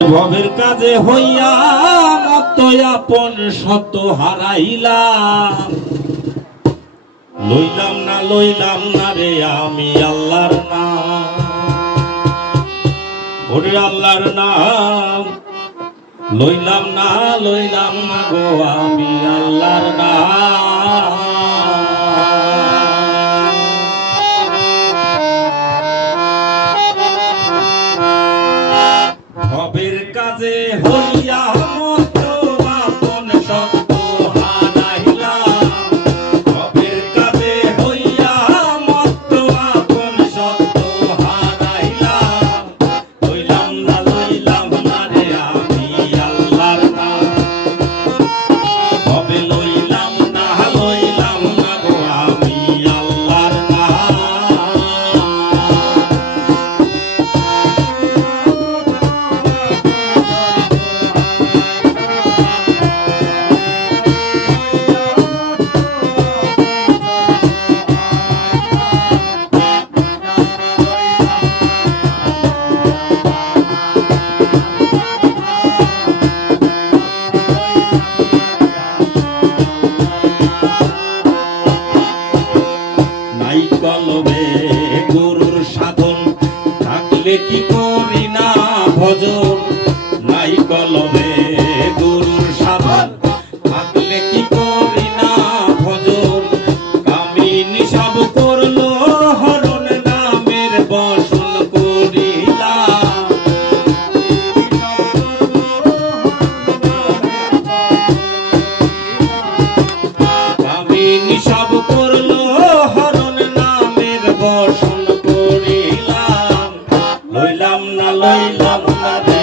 ভবের কাজে হইয়া মত আপন শত হারাইলাম। লইলাম না লইলাম না রে আমি আল্লাহর নাম। ওরে আল্লাহর নাম। লইলাম না লইলাম না গো আমি আল্লাহ। Yeah. নাই কলমে গুরুর সাধন। থাকলে কি love, love, love.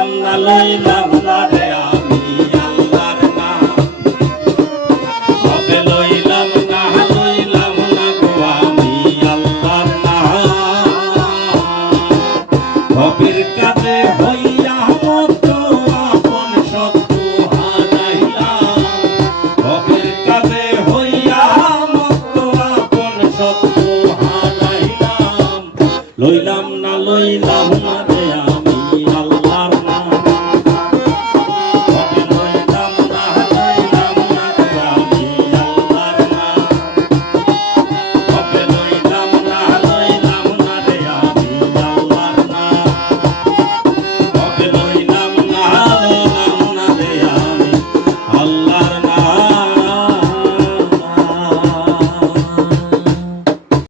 নাম। লইলাম না লইলাম না লইলাম কাছে হইয়া মত, আপন শত্রু হারাইলাম। কাছে হইয়া মত, আপন শত্রু হারাইলাম। লইলাম না লইলাম না